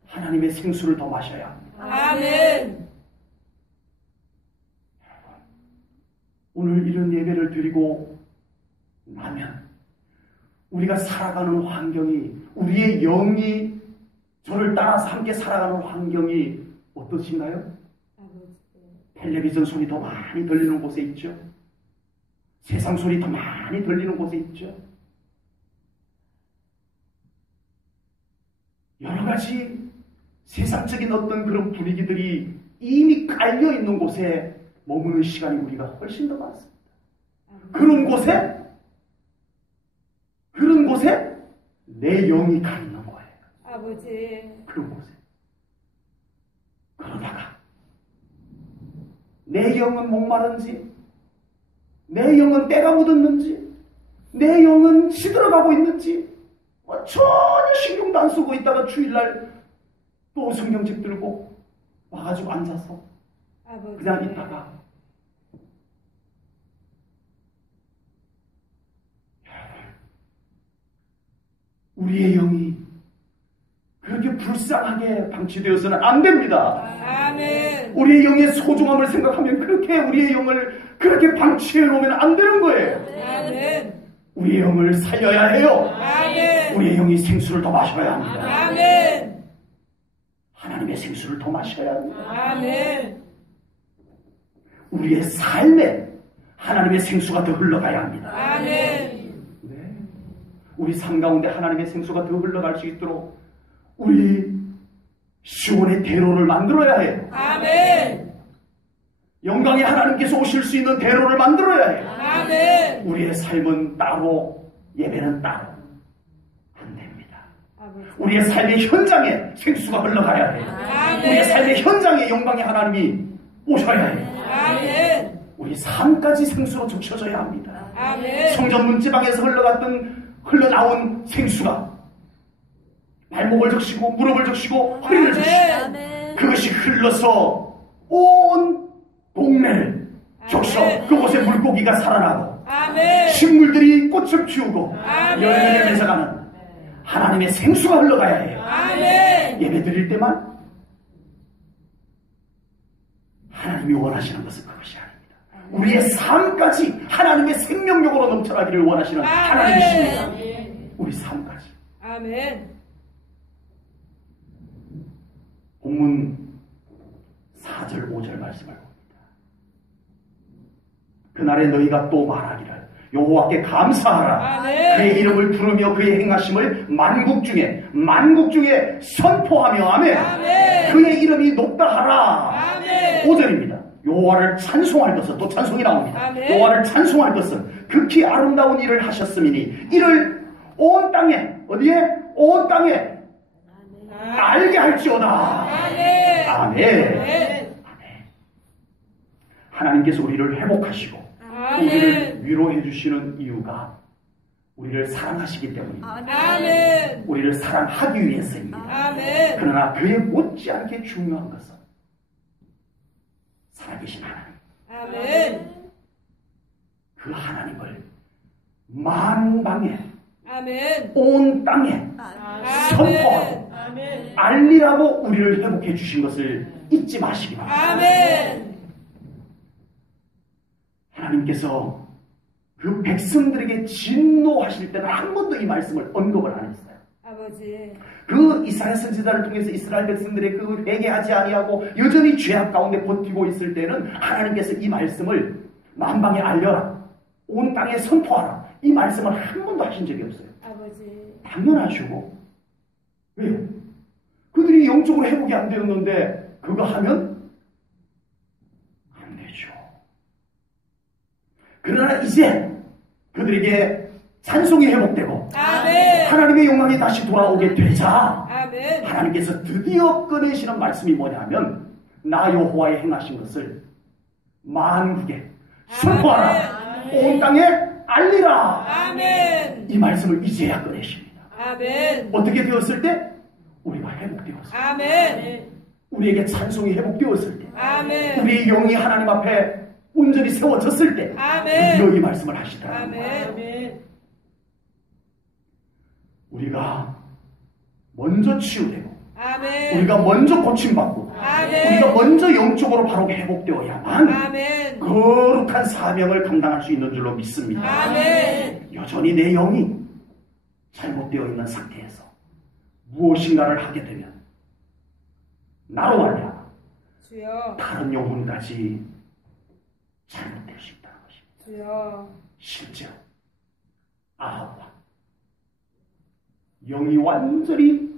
하나님의 생수를 더 마셔야 합니다. 아멘. 오늘 이런 예배를 드리고 나면 우리가 살아가는 환경이 우리의 영이 저를 따라서 함께 살아가는 환경이 어떠신가요? 아버지. 텔레비전 소리 더 많이 들리는 곳에 있죠. 세상 소리 더 많이 들리는 곳에 있죠. 여러 가지 세상적인 어떤 그런 분위기들이 이미 깔려 있는 곳에 머무는 시간이 우리가 훨씬 더 많습니다. 그런 곳에 내 영이 가 있는 거예요. 아버지. 그런 곳에. 그러다가 내 영은 목마른지, 내 영은 때가 묻었는지, 내 영은 시들어가고 있는지 전혀 신경도 안 쓰고 있다가 주일날 또 성경책 들고 와가지고 앉아서 아버지. 그냥 있다가 우리의 영이 그렇게 불쌍하게 방치되어서는 안 됩니다. 아멘. 우리의 영의 소중함을 생각하면 그렇게 우리의 영을 그렇게 방치해 놓으면 안 되는 거예요. 아멘. 우리의 영을 살려야 해요. 아멘. 우리의 영이 생수를 더 마셔야 합니다. 아멘. 하나님의 생수를 더 마셔야 합니다. 아멘. 우리의 삶에 하나님의 생수가 더 흘러가야 합니다. 아멘. 네. 우리 삶 가운데 하나님의 생수가 더 흘러갈 수 있도록 우리 시온의 대로를 만들어야 해요. 아멘. 영광의 하나님께서 오실 수 있는 대로를 만들어야 해요. 아멘. 우리의 삶은 따로, 예배는 따로. 안 됩니다. 아버지. 우리의 삶의 현장에 생수가 흘러가야 해요. 아멘. 우리의 삶의 현장에 영광의 하나님이 오셔야 해요. 아멘. 우리 삶까지 생수로 적셔져야 합니다. 아멘. 성전 문지방에서 흘러나온 생수가 발목을 적시고 무릎을 적시고 허리를 적시고 그것이 흘러서 온 동네를 적셔 그곳에 물고기가 살아나고 아멘. 식물들이 꽃을 피우고 아멘. 열매를 맺어가는 하나님의 생수가 흘러가야 해요. 아멘. 예배 드릴 때만 하나님이 원하시는 것은 그것이 아닙니다. 우리의 삶까지 하나님의 생명력으로 넘쳐나기를 원하시는 하나님이십니다. 우리 삶까지. 아멘. 본문 4절 5절 말씀을 봅니다. 그날에 너희가 또 말하기를 여호와께 감사하라. 아멘. 그의 이름을 부르며 그의 행하심을 만국 중에 선포하며 아멘. 아멘. 그의 이름이 높다 하라. 아멘. 5절입니다. 여호와를 찬송할 것은 또 찬송이 나옵니다. 아멘. 여호와를 찬송할 것은 극히 아름다운 일을 하셨음이니 이를 온 땅에 어디에? 온 땅에 알게 할지어다. 아멘. 아멘. 아멘. 하나님께서 우리를 회복하시고 아멘. 우리를 위로해 주시는 이유가 우리를 사랑하시기 때문입니다. 아멘. 우리를 사랑하기 위해서입니다. 아멘. 그러나 그에 못지않게 중요한 것은 살아계신 하나님, 아멘. 그 하나님을 만방에 아멘. 온 땅에 선포하고 아멘. 알리라고 우리를 회복해 주신 것을 잊지 마시기 바랍니다. 아멘. 하나님께서 그 백성들에게 진노하실 때는 한 번도 이 말씀을 언급을 안 했어요. 아버지. 그 이스라엘 선지자를 통해서 이스라엘 백성들의 그 회개하지 아니하고 여전히 죄악 가운데 버티고 있을 때는 하나님께서 이 말씀을 만방에 알려라, 온 땅에 선포하라, 이 말씀을 한 번도 하신 적이 없어요. 아버지. 당연하시고. 왜요? 그들이 영적으로 회복이 안 되었는데 그거 하면 안 되죠. 그러나 이제 그들에게 찬송이 회복되고 아멘. 하나님의 영광이 다시 돌아오게 되자 아멘. 하나님께서 드디어 꺼내시는 말씀이 뭐냐면 나 여호와의 행하신 것을 만국에 선포하라. 아멘. 온 땅에 알리라. 아멘. 이 말씀을 이제야 꺼내십니다. 아멘. 어떻게 되었을 때? 우리가 회복되었을 때. 아멘. 우리에게 찬송이 회복되었을 때. 아멘. 우리의 영이 하나님 앞에 온전히 세워졌을 때. 아멘. 드디어 이 말씀을 하시더라고요. 아멘. 우리가 먼저 치유되고 아멘. 우리가 먼저 고침받고 아멘. 우리가 먼저 영적으로 바로 회복되어야만 아멘. 거룩한 사명을 감당할 수 있는 줄로 믿습니다. 아멘. 여전히 내 영이 잘못되어 있는 상태에서 무엇인가를 하게 되면 나로 말미암아 주여. 다른 영혼까지 잘못될 수 있다는 것입니다. 주여. 실제로 아합과 영이 완전히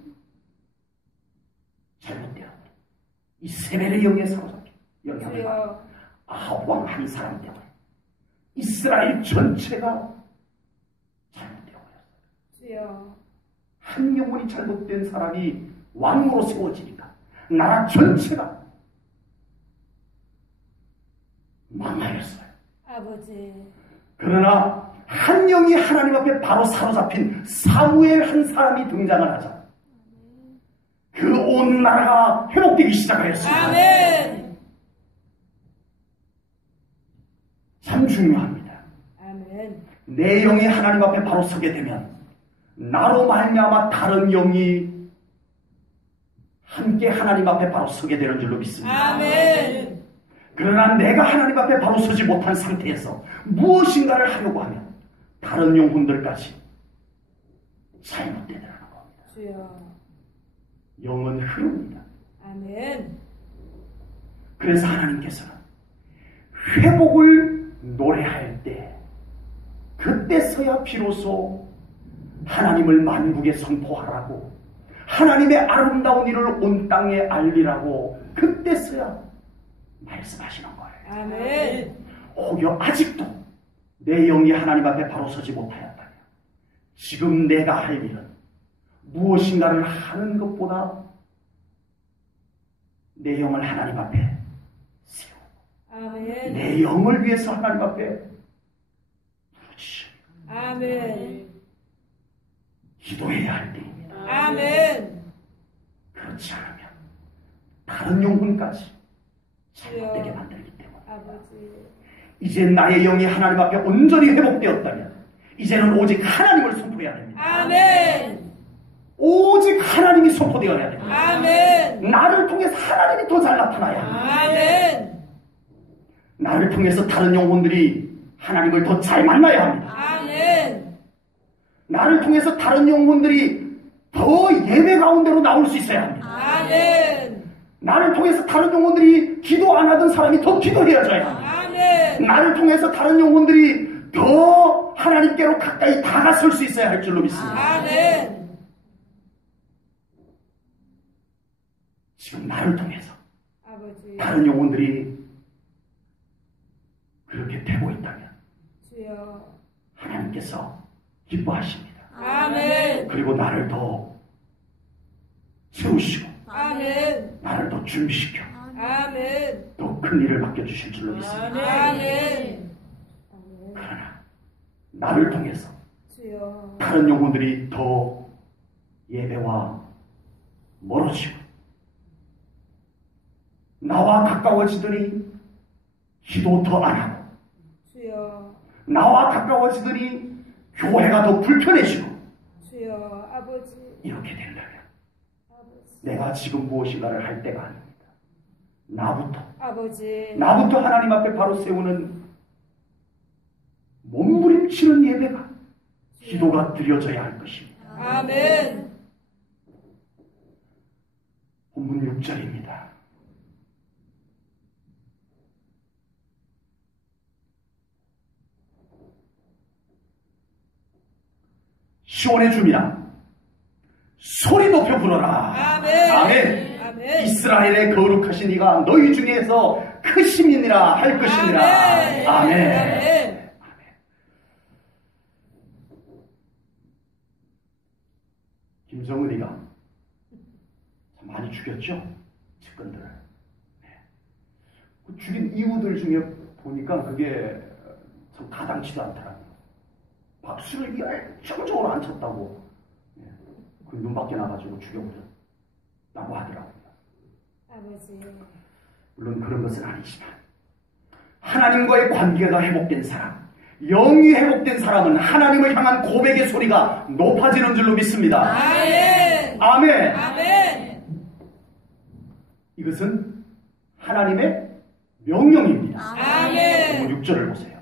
잘못되어 이세벨의 영에 사로잡힌 영향을 받은 주여. 아합 왕 한 사람 때문에 이스라엘 전체가 잘못되어 버렸어요. 주여. 한 영혼이 잘못된 사람이 왕으로 세워지니까 나라 전체가 망하였어요. 아버지. 그러나 한 영이 하나님 앞에 바로 사로잡힌 사무엘 한 사람이 등장을 하자 그 온 나라가 회복되기 시작하였습니다. 아멘. 참 중요합니다. 아멘. 내 영이 하나님 앞에 바로 서게 되면 나로 말미암아 다른 영이 함께 하나님 앞에 바로 서게 되는 줄로 믿습니다. 아멘. 그러나 내가 하나님 앞에 바로 서지 못한 상태에서 무엇인가를 하려고 하면 다른 영혼들까지 잘못되더라는 겁니다. 주여. 영은 흐릅니다. 아멘. 그래서 하나님께서는 회복을 노래할 때 그때서야 비로소 하나님을 만국에 선포하라고 하나님의 아름다운 일을 온 땅에 알리라고 그때서야 말씀하시는 거예요. 아멘. 혹여 아직도 내 영이 하나님 앞에 바로 서지 못하였다면 지금 내가 할 일은 무엇인가를 하는 것보다 내 영을 하나님 앞에 세우고 아멘. 내 영을 위해서 하나님 앞에 부르짖으며 아멘. 기도해야 할 때입니다. 아멘. 그렇지 않으면 다른 영혼까지 잘못되게 만들기 때문에 아버지. 이제 나의 영이 하나님 앞에 온전히 회복되었다면 이제는 오직 하나님을 선포해야 됩니다. 아멘. 오직 하나님이 선포되어야 됩니다. 아멘. 나를 통해서 하나님이 더 잘 나타나야 합니다. 아멘. 나를 통해서 다른 영혼들이 하나님을 더 잘 만나야 합니다. 아멘. 나를 통해서 다른 영혼들이 더 예배 가운데로 나올 수 있어야 합니다. 아멘. 나를 통해서 다른 영혼들이 기도 안 하던 사람이 더 기도해야져야 합니다. 아멘. 나를 통해서 다른 영혼들이 더 하나님께로 가까이 다가설 수 있어야 할 줄로 믿습니다. 아멘. 지금 나를 통해서 아버지. 다른 영혼들이 그렇게 되고 있다면 주여. 하나님께서 기뻐하십니다. 아멘. 그리고 나를 더 세우시고 아멘. 나를 더 준비시켜 아멘. 더 큰 일을 맡겨주실 줄로 믿습니다. 아멘. 그러나 나를 통해서 주여. 다른 영혼들이 더 예배와 멀어지고 나와 가까워지더니 기도 더 안 하고 주여. 나와 가까워지더니 교회가 더 불편해지고 주여. 아버지. 이렇게 된다면 아버지. 내가 지금 무엇인가를 할 때가 아닙니다. 아버지. 나부터 하나님 앞에 바로 세우는 몸부림치는 예배가 기도가 드려져야 할 것입니다. 아멘. 본문 6절입니다. 시온의 주민아 소리 높여 부르라. 아멘. 아멘. 아멘. 이스라엘의 거룩하신 이가 너희 중에서 크심이니라 할 것이니라. 아멘. 아멘. 아멘. 김정은이가 참 많이 죽였죠? 측근들을. 네. 그 죽인 이유들 중에 보니까 그게 참 가당치도 않더라고요. 박수를 열정적으로 안 쳤다고 그 눈밖에 나가지고 죽여버렸다고 하더라고요. 아버지. 물론 그런 것은 아니지만 하나님과의 관계가 회복된 사람, 영이 회복된 사람은 하나님을 향한 고백의 소리가 높아지는 줄로 믿습니다. 아멘. 아멘. 아멘. 이것은 하나님의 명령입니다. 아멘. 6절을 보세요.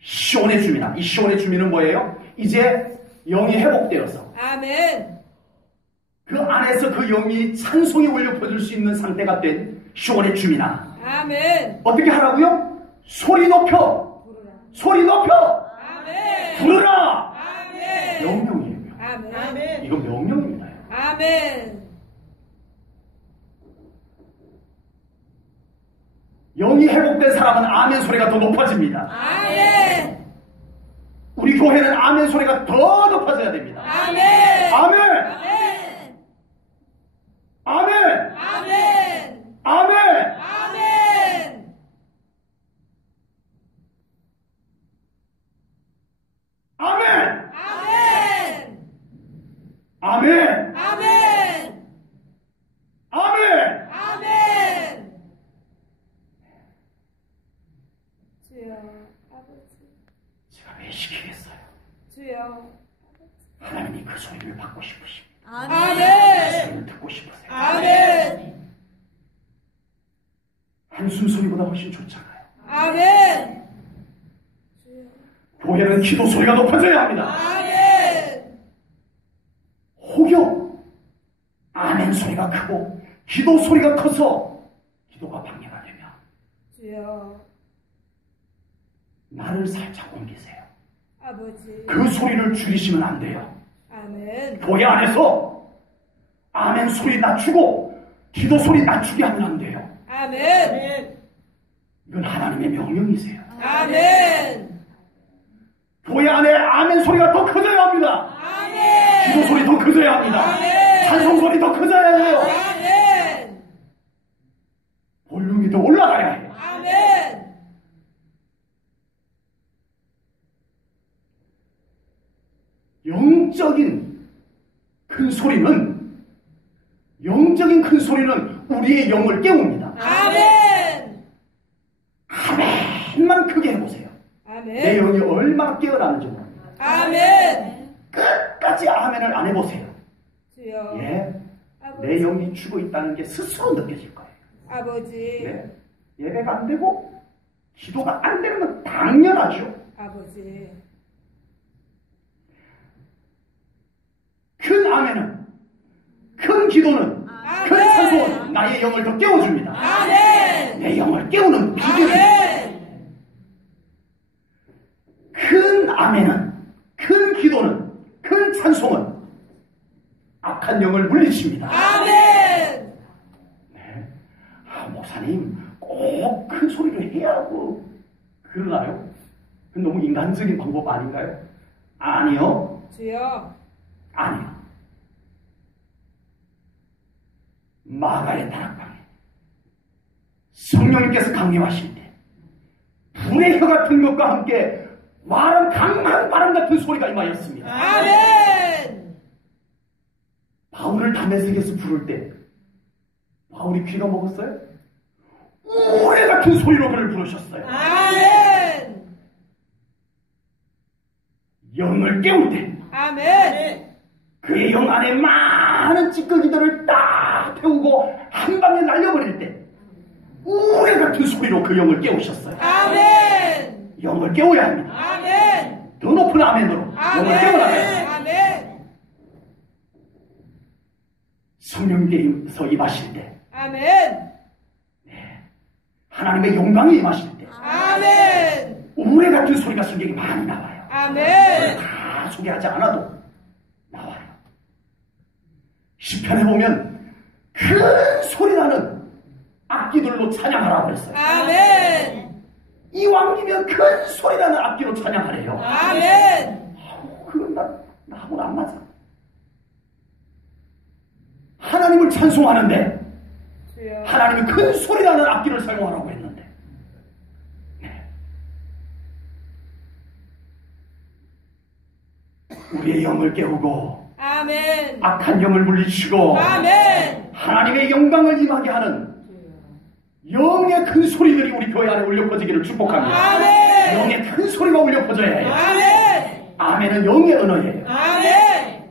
시온의 주민아. 이 시온의 주민은 뭐예요? 이제 영이 회복되어서 아멘. 그 안에서 그 영이 찬송이 울려 퍼질 수 있는 상태가 된 시온의 주민아. 아멘. 어떻게 하라고요? 소리 높여. 부르라. 소리 높여. 아멘. 부르라. 아멘. 명령이에요. 아멘. 이건 명령입니다. 아멘. 영이 회복된 사람은 아멘 소리가 더 높아집니다. 아멘. 우리 교회는 아멘 소리가 더 높아져야 됩니다. 아멘. 아멘. 아멘. 아멘. 아멘. 아멘. 아멘. 아멘. 아멘. 아멘. 아멘. 아멘. 아멘. 주여 아버지. 제가 왜 시키겠어요? 주여. 하나님이 그 소리를 받고 싶으십니다. 그 아멘. 소리를 듣고 싶으세요. 아멘. 한숨 소리보다 훨씬 좋잖아요. 아멘. 주여. 교회는 기도 소리가 높아져야 합니다. 아멘. 혹여 아멘 소리가 크고 기도 소리가 커서 기도가 방해가 되면 주여 나를 살짝 옮기세요. 아버지. 그 소리를 줄이시면 안 돼요. 아멘. 교회 안에서 아멘 소리 낮추고 기도 소리 낮추게 하면 안 돼요. 아멘. 이건 하나님의 명령이세요. 아멘. 교회 안에 아멘 소리가 더 커져야 합니다. 아멘. 기도 소리 더 커져야 합니다. 아멘. 찬송 소리 더 커져야 해요. 아멘. 볼륨이 더 올라가야 해요. 아멘. 영적인 큰 소리는 우리의 영을 깨웁니다. 아멘. 아멘만 크게 해보세요. 내 아멘. 영이 얼마나 깨어나는지 모릅니다. 아멘. 끝까지 아멘을 안 해보세요. 주여. 예, 아버지. 내 영이 죽어 있다는 게 스스로 느껴질 거예요. 아버지. 예, 예배가 안 되고 기도가 안 되는 건 당연하죠. 아버지. 큰 아멘은, 큰 기도는, 큰 아멘. 찬송은 나의 영을 더 깨워줍니다. 아멘. 내 영을 깨우는 비결이 아멘. 큰 아멘은, 큰 기도는, 큰 찬송은 악한 영을 물리칩니다. 아멘. 네. 목사님 꼭 큰 소리로 해야 하고 그러나요? 그건 너무 인간적인 방법 아닌가요? 아니요. 주여. 아니요. 마가의 다락방에 성령님께서 강림하실 때 불의 혀 같은 것과 함께 말은 강한 바람 같은 소리가 임하였습니다. 아멘. 바울을 담에색에서 부를 때 바울이 귀가 먹었어요? 우레 같은 소리로 그를 부르셨어요. 아멘. 영을 깨울 때 아멘. 그의 영 안에 많은 찌꺼기들을 딱 태우고 한 방에 날려버릴 때 우레 같은 소리로 그 영을 깨우셨어요. 아멘. 영을 깨워야 합니다. 아멘. 더 높은 아멘으로 영을 깨워나가요. 아멘. 성령께서 임하실 때, 아멘. 하나님의 영광이 임하실 때 아멘. 우레 같은 소리가 성경에 많이 나와요. 아멘. 다 소개하지 않아도 나와요. 시편에 보면 큰 소리 나는 악기들로 찬양하라고 그랬어요. 아멘. 이왕이면 큰 소리 나는 악기로 찬양하래요. 아멘. 그건 나하고는 안 맞아. 하나님을 찬송하는데 주여. 하나님이 큰 소리 나는 악기를 사용하라고 했는데 우리의 영을 깨우고 아멘. 악한 영을 물리치고 아멘. 하나님의 영광을 임하게 하는 영의 큰 소리들이 우리 교회 안에 울려 퍼지기를 축복합니다. 아멘. 영의 큰 소리가 울려 퍼져야 해요. 아멘. 아멘은 영의 언어예요. 아멘.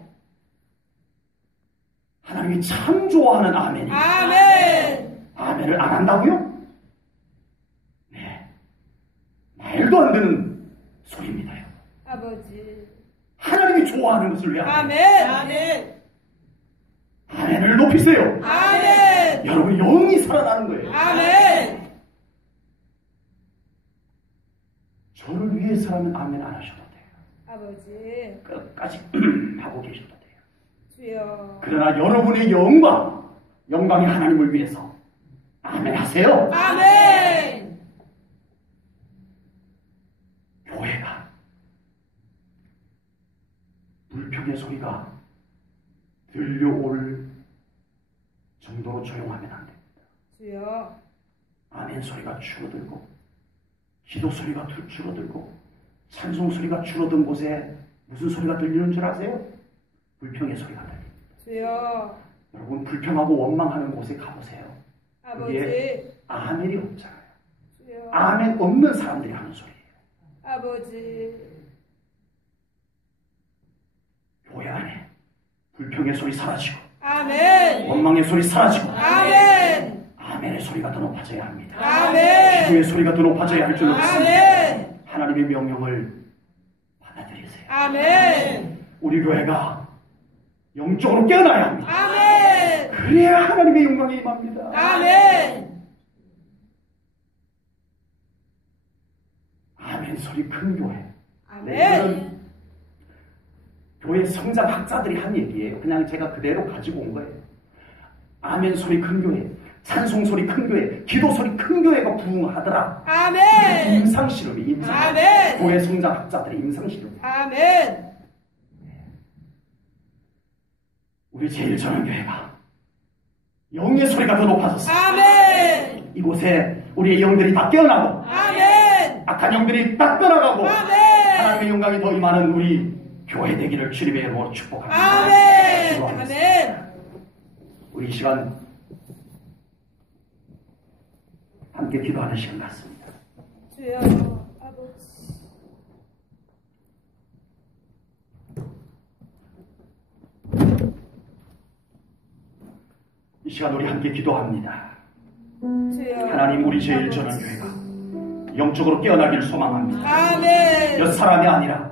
하나님이 참 좋아하는 아멘이에요. 아멘. 아멘을 안 한다고요? 네. 말도 안 되는 소리입니다요. 아버지. 하나님이 좋아하는 것을 왜 안 해요? 아멘. 아멘. 아멘을 높이세요. 아멘. 여러분 영이 살아나는 거예요. 아멘. 저를 위해서라면 아멘 안 하셔도 돼요. 아버지. 끝까지 하고 계셔도 돼요. 주여. 그러나 여러분의 영광이 하나님을 위해서 아멘 하세요. 아멘. 교회가 불평의 소리가 들려올 정도로 조용하면 안 됩니다. 주여. 아멘 소리가 줄어들고 기도 소리가 줄어들고 찬송 소리가 줄어든 곳에 무슨 소리가 들리는 줄 아세요? 불평의 소리가 들립니다. 주여. 여러분 불평하고 원망하는 곳에 가보세요. 아버지. 그게 아멘이 없잖아요. 주여. 아멘 없는 사람들이 하는 소리예요. 아버지. 교회 안에 불평의 소리 사라지고 아멘. 원망의 소리 사라지고 아멘. 아멘의 소리가 더 높아져야 합니다. 아멘. 기도의 소리가 더 높아져야 할 줄 믿습니다. 아멘. 하나님의 명령을 받아들이세요. 아멘. 우리 교회가 영적으로 깨어나야 합니다. 아멘. 그래야 하나님의 영광이 임합니다. 아멘. 아멘 소리 큰 교회. 아멘. 교회 성장학자들이 한 얘기예요. 그냥 제가 그대로 가지고 온 거예요. 아멘 소리 큰 교회, 찬송 소리 큰 교회, 기도 소리 큰 교회가 부흥하더라. 아멘. 임상실험이 임상. 아멘. 교회 성장학자들의 임상실험. 아멘. 우리 제일 전한 교회가 영의 소리가 더 높아졌어요. 아멘. 이곳에 우리의 영들이 다 깨어나고 아멘. 악한 영들이 딱 떠나가고 아멘. 하나님의 영광이 더 임하는 우리 교회 되기를 주님의 이름으로 축복합니다. 아멘. 기도하겠습니다. 아멘. 우리 이 시간 함께 기도하는 시간 같습니다. 주여. 아버지. 이 시간 우리 함께 기도합니다. 주여. 하나님 우리 제일 전한 교회가 영적으로 깨어나기를 소망합니다. 아멘. 몇 사람이 아니라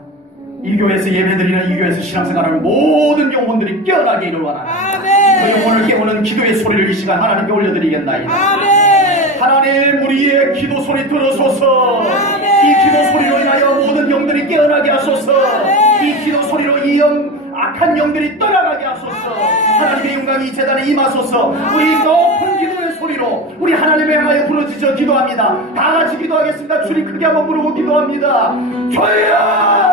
이 교회에서 예배드리는 이 교회에서 신앙생활하는 모든 영혼들이 깨어나기를 원합니다. 아멘. 그 영혼을 깨우는 기도의 소리를 이 시간 하나님께 올려드리겠나이다. 아멘. 하나님 우리의 기도 소리 들어소서. 아멘. 이 기도 소리로 인하여 모든 영들이 깨어나게 하소서. 아멘. 이 기도 소리로 이 악한 영들이 떠나가게 하소서. 하나님의 영광이 이 재단에 임하소서. 우리 높은 기도의 소리로 우리 하나님의 향하여 부르짖어 기도합니다. 다 같이 기도하겠습니다. 주님 크게 한번 부르고 기도합니다. 주여!